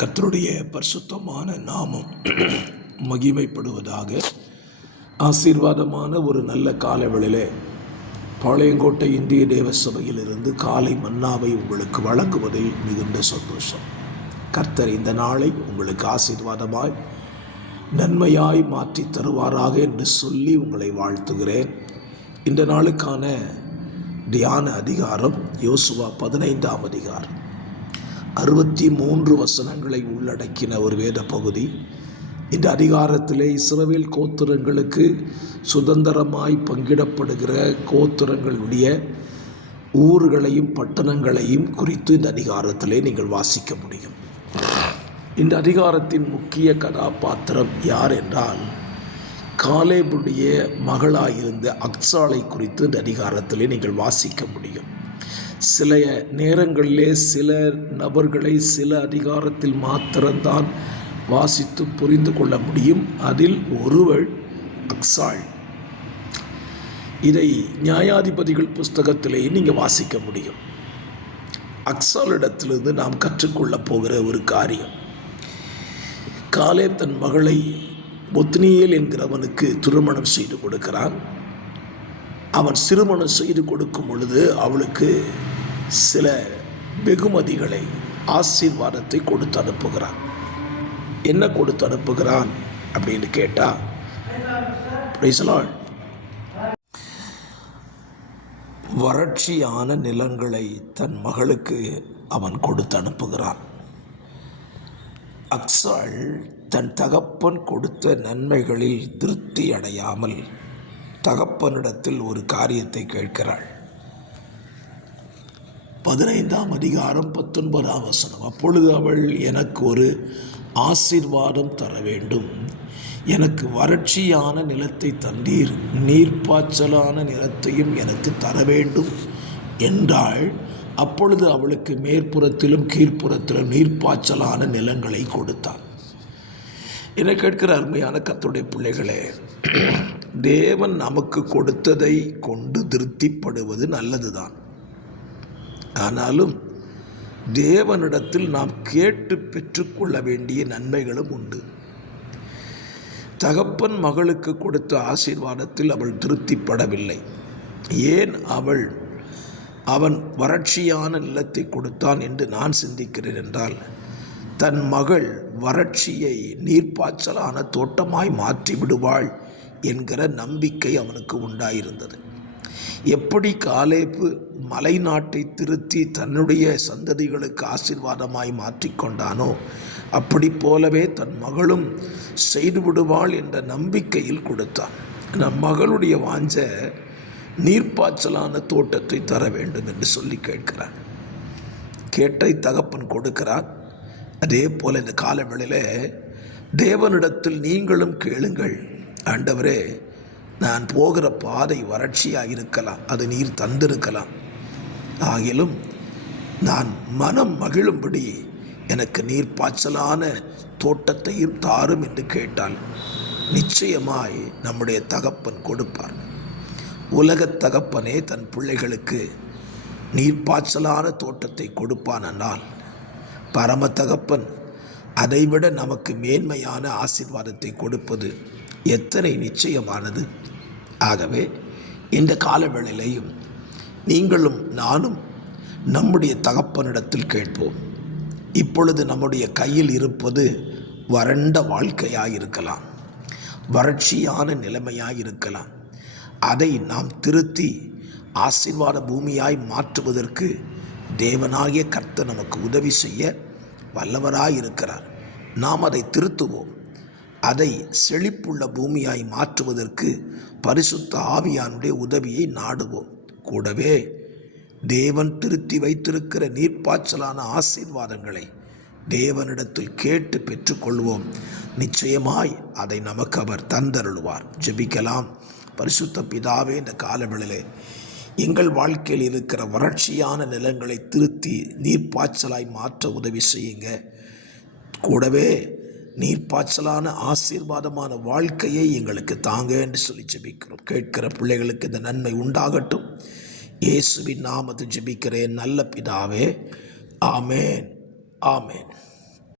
கர்த்தருடைய பரிசுத்தமான நாமம் மகிமைப்படுவதாக. ஆசீர்வாதமான ஒரு நல்ல காலவெளியிலே பாளையங்கோட்டை இந்திய தேவ சபையிலிருந்து காலை மன்னாவை உங்களுக்கு வழங்குவதில் மிகுந்த சந்தோஷம். கர்த்தர் இந்த நாளை உங்களுக்கு ஆசீர்வாதமாய் நன்மையாய் மாற்றி தருவாராக என்று சொல்லி உங்களை வாழ்த்துகிறேன். இந்த நாளுக்கான தியான அதிகாரம் யோசுவா 15ஆம் அதிகாரம் 63 வசனங்களை உள்ளடக்கின ஒரு வேத பகுதி. இந்த அதிகாரத்திலே இஸ்ரவேல் கோத்திரங்களுக்கு சுதந்திரமாய் பங்கிடப்படுகிற கோத்திரங்களுடைய ஊர்களையும் பட்டணங்களையும் குறித்து இந்த அதிகாரத்திலே நீங்கள் வாசிக்க முடியும். இந்த அதிகாரத்தின் முக்கிய கதாபாத்திரம் யார் என்றால், காலேபுடைய மகளாயிருந்த அக்சாளை குறித்து இந்த அதிகாரத்திலே நீங்கள் வாசிக்க முடியும். சில நேரங்களிலே சில நபர்களை சில அதிகாரத்தில் மாத்திரம்தான் வாசித்து புரிந்து கொள்ள முடியும். அதில் ஒருவள் அக்சாள். இதை நியாயாதிபதிகள் புஸ்தகத்திலேயே நீங்கள் வாசிக்க முடியும். அக்சாளிடத்திலிருந்து நாம் கற்றுக்கொள்ளப் போகிற ஒரு காரியம், காலேப் தன் மகளை ஒத்னியேல் என்கிறவனுக்கு திருமணம் செய்து கொடுக்கிறான். அவன் திருமணம் செய்து கொடுக்கும் பொழுது அவளுக்கு சில வெகுமதிகளை, ஆசீர்வாதத்தை கொடுத்து அனுப்புகிறான். என்ன கொடுத்து அனுப்புகிறான் அப்படின்னு கேட்டா, வறட்சியான நிலங்களை தன் மகளுக்கு அவன் கொடுத்து அனுப்புகிறான். அக்சாள் தன் தகப்பன் கொடுத்த நன்மைகளில் திருப்தி அடையாமல் தகப்பனிடத்தில் ஒரு காரியத்தை கேட்கிறாள். 15ஆம் அதிகாரம் 19ஆம் வசனம். அப்பொழுது அவள், எனக்கு ஒரு ஆசீர்வாதம் தர வேண்டும், எனக்கு வறட்சியான நிலத்தை தந்தீர், நீர்ப்பாய்ச்சலான நிலத்தையும் எனக்கு தர வேண்டும் என்றாள். அப்பொழுது அவளுக்கு மேற்புறத்திலும் கீழ்ப்புறத்திலும் நீர்ப்பாய்ச்சலான நிலங்களை கொடுத்தான். என்னை கேட்கிற அருமையான கர்த்தருடைய பிள்ளைகளே, தேவன் நமக்கு கொடுத்ததை கொண்டு திருப்திப்படுவது நல்லதுதான். ஆனாலும் தேவனிடத்தில் நாம் கேட்டு பெற்றுக்கொள்ள வேண்டிய நன்மைகளும் உண்டு. தகப்பன் மகளுக்கு கொடுத்த ஆசீர்வாதத்தில் அவள் திருப்திப்படவில்லை. ஏன் அவன் வறட்சியான நிலத்தை கொடுத்தான் என்று நான் சிந்திக்கிறேன் என்றால், தன் மகள் வறட்சியை நீர்ப்பாய்ச்சலான தோட்டமாய் மாற்றி விடுவாள் என்கிற நம்பிக்கை அவனுக்கு உண்டாயிருந்தது. எப்படி காலேப்பு மலை நாட்டை திருத்தி தன்னுடைய சந்ததிகளுக்கு ஆசீர்வாதமாய் மாற்றிக்கொண்டானோ, அப்படி போலவே தன் மகளும் செய்து விடுவாள் என்ற நம்பிக்கையில் கொடுத்தான். நம் மகளுடைய வாஞ்ச நீர்ப்பாய்ச்சலான தோட்டத்தை தர வேண்டும் என்று சொல்லி கேட்கிறான். கேட்டை தகப்பன் கொடுக்கிறான். அதே போல இந்த காலவேளையிலே தேவனிடத்தில் நீங்களும் கேளுங்கள். ஆண்டவரே, நான் போகிற பாதை வறட்சியாக இருக்கலாம், அது நீர் தந்திருக்கலாம், ஆகிலும் நான் மனம் மகிழும்படி எனக்கு நீர்ப்பாய்ச்சலான தோட்டத்தையும் தாரும் என்று கேட்டால் நிச்சயமாய் நம்முடைய தகப்பன் கொடுப்பார். உலகத் தகப்பனே தன் பிள்ளைகளுக்கு நீர்ப்பாய்ச்சலான தோட்டத்தை கொடுப்பானால், பரம தகப்பன் அதைவிட நமக்கு மேன்மையான ஆசீர்வாதத்தை கொடுப்பது எத்தனை நிச்சயமானது. ஆகவே இந்த காலவேளையிலையும் நீங்களும் நானும் நம்முடைய தகப்பனிடத்தில் கேட்போம். இப்பொழுது நம்முடைய கையில் இருப்பது வறண்ட வாழ்க்கையாயிருக்கலாம், வறட்சியான நிலைமையாயிருக்கலாம். அதை நாம் திருத்தி ஆசீர்வாத பூமியாய் மாற்றுவதற்கு தேவனாகிய கர்த்தர் நமக்கு உதவி செய்ய வல்லவராயிருக்கிறார். நாம் அதை திருத்துவோம். அதை செழிப்புள்ள பூமியாய் மாற்றுவதற்கு பரிசுத்த ஆவியானுடைய உதவியை நாடுவோம். கூடவே தேவன் திருத்தி வைத்திருக்கிற நீர்ப்பாய்ச்சலான ஆசீர்வாதங்களை தேவனிடத்தில் கேட்டு பெற்றுக்கொள்வோம். நிச்சயமாய் அதை நமக்கு அவர் தந்தருள்வார். ஜெபிக்கலாம். பரிசுத்த பிதாவே, இந்த காலவேளையிலே எங்கள் வாழ்க்கையில் இருக்கிற வறட்சியான நிலங்களை திருத்தி நீர்ப்பாய்ச்சலாய் மாற்ற உதவி செய்யுங்க. கூடவே நீர்ப்பாய்ச்சலான ஆசீர்வாதமான வாழ்க்கையை எங்களுக்கு தாங்க என்று சொல்லி ஜெபிக்கிறோம். கேட்கிற பிள்ளைகளுக்கு இந்த நன்மை உண்டாகட்டும். இயேசுவின் நாமத்தில் ஜெபிக்கிறேன் நல்ல பிதாவே. ஆமேன், ஆமேன்.